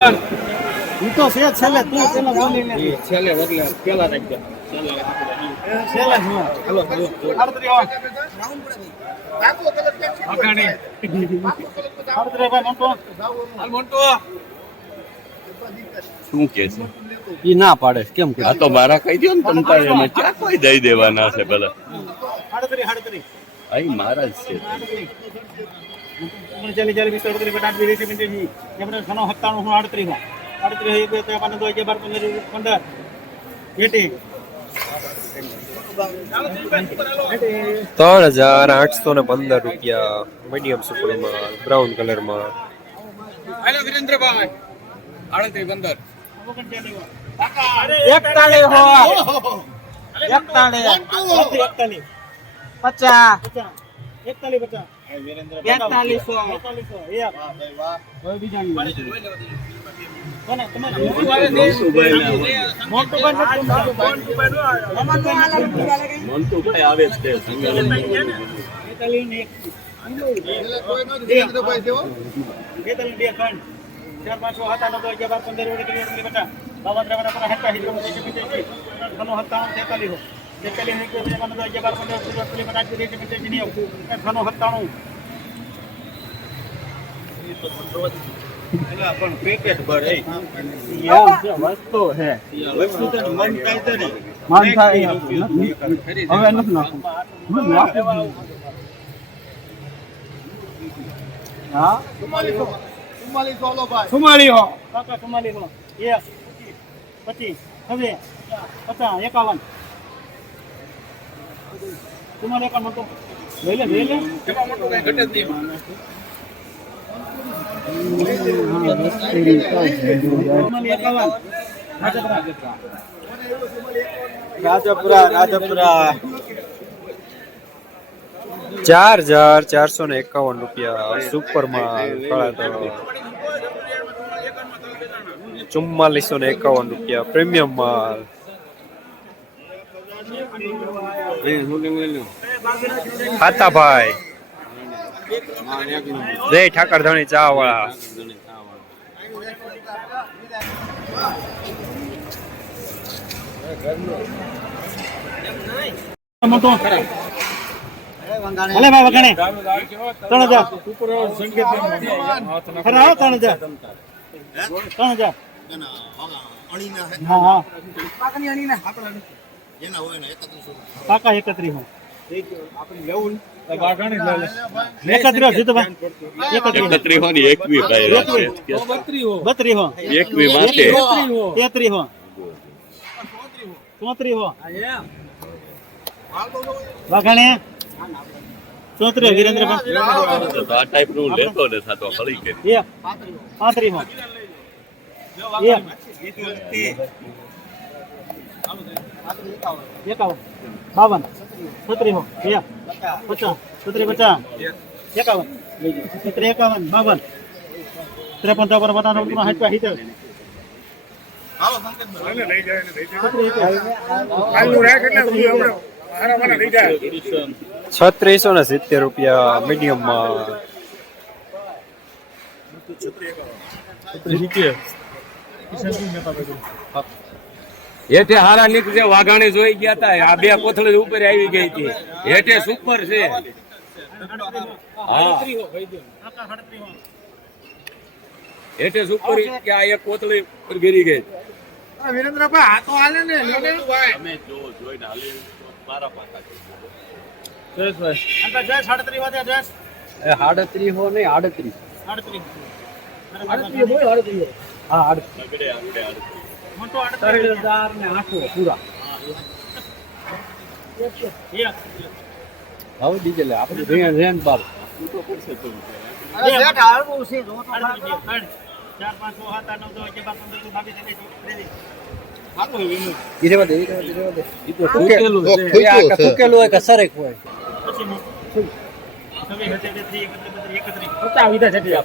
ઈ તો છે છેલ્લે તું પેલા બોલી છેલ્લે એટલે પેલા રાખજો. છેલ્લે જ હું. હાલો હાલો. આડત્રી કે અગાડી આડત્રી ભાઈ મોટો. હાલ મોટો. શું કે છે? ઈ ના પાડે. કેમ કે આ તો મારા કહી દો ને તમ તારે એમાં ક્યાં કોઈ દઈ દેવાના છે ભલે? આડત્રી આડત્રી. અહીં મારા જ છે. ચાલી ચાલી વીસ અડત્રીસ એમણે ઘણો સત્તાણું હું આડત્રીસમાં આડત્રીસ એક બે ત્રણ પાંચ દો અગિયાર પંદર પંદર. એટી ત્રણ હજાર આઠસો ને પંદર રૂપિયા મીડિયમ સુપરમાં બ્રાઉન કલરમાં. હાલો વિરેન્દ્રભાઈ. આડત્રીસ પંદર. હો પચાસ. એકતાળી પચાસ. બેતાલીસો બેતાલીસો એક હવે ભાઈ મોન્ટુભાઈ આવે. છે. ચાર પાંચ છ નવ અગિયાર પંદર. બાવન ત્રેપન અઠાવન સત્તાવીસ ત્રેપન ચોપન પચીસ ઘણું સત્તાણું તેતાલીસ હો. તેતાલીસ એક બે ત્રણ પાંચ દસ અગિયાર બાર પંદર ઓગણીસ ત્રીસ એકત્રીસ બત્રીસ ત્રીસ એકત્રીસ નેવું. ઘણું સત્તાણું વસ્તુ છે મન થાય હવે નથી નાખવું. હું નાખું. હા? ચુમ્માલી હો. કાકા ચુમ્માલી હો. એક પચીસ. છવ્વીસ પચાસ એકાવન. લઈ લે એમાં મોટું કઈ ઘટે જ નહીં. ચુમ્માલી એકાવન રાજપુરા રાજપુરા. ચાર હજાર ચારસો ને એકાવન રૂપિયા સુપરમાં કળા ચુમ્માલીસો ને એકાવન રૂપિયા પ્રીમિયમ માલ. ખાતાભાઈ જય ઠાકર ધણી ચા વાળા ભલે ભાઈ વગણે ત્રણ હજાર. ખરા ત્રણ હજાર. ત્રણ હજાર. હા. હા કાકા હોય. હો એકત્રીસ જીતુભાઈ. એકત્રીસ ને તેત્રીસ હો ચોત્રીસ તો આ ટાઈપનું લેતો ને થતો ફળી કે પાંત્રીસ એકાવન. બાવન. છત્રીસો. બે. પચાસ. છત્રી પચાસ. એકાવન છત્રી એકાવન. બાવન. ત્રેપન ચોપન પચાસ નવ સાઠ સિત્તેર. છત્રીસો ને સિત્તેર રૂપિયા મીડિયમમાં. હેઠે હારા નીકળે વાઘાણી જોઈ ગયા તા આ બે કોથળી ઉપર આવી ગઈ હતી. હેઠે સુપર છે. હા. હેઠે સુપર કે આ એક કોથળી ઉપર ગીરી ગઈ. અમે જો જોઈને હાલે મારા પાકા સાડત્રીસ વાગે જશ આડત્રીસ હો નહીં આડત્રીસ. સાડત્રીસ. હા આડત્રીસ. નગડે આંગળે આડે. મોટો આડત્રીસ હજાર ને આઠસો પૂરા. હવે ડીજે લે આપણે રેન રેન બાર.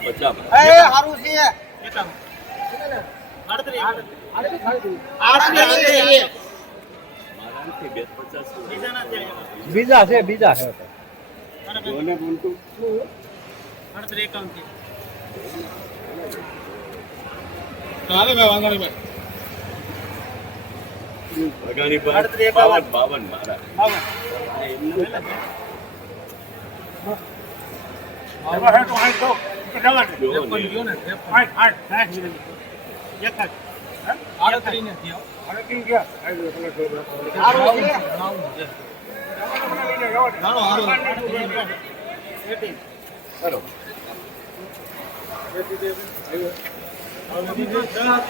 પચાસ બીજા છે બીજા છે. બાવન મારા એમાં હેઠું ગયા.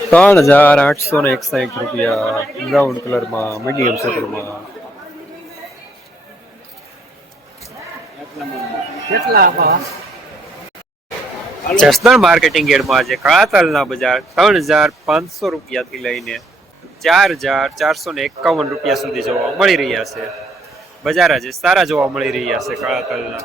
ત્રણ હજાર આઠસો ને એકસાઠ રૂપિયા બ્રાઉન કલરમાં મીડિયમ સાઇઝમાં જસદણ માર્કેટિંગ યાર્ડમાં આજે કાળા તલના બજાર ત્રણ હજાર પાંચસો રૂપિયાથી લઈને ચાર હજાર ચારસો ને એકાવન રૂપિયા સુધી જોવા મળી રહ્યા છે. બજાર આજે સારા જોવા મળી રહ્યા છે કાળા તલના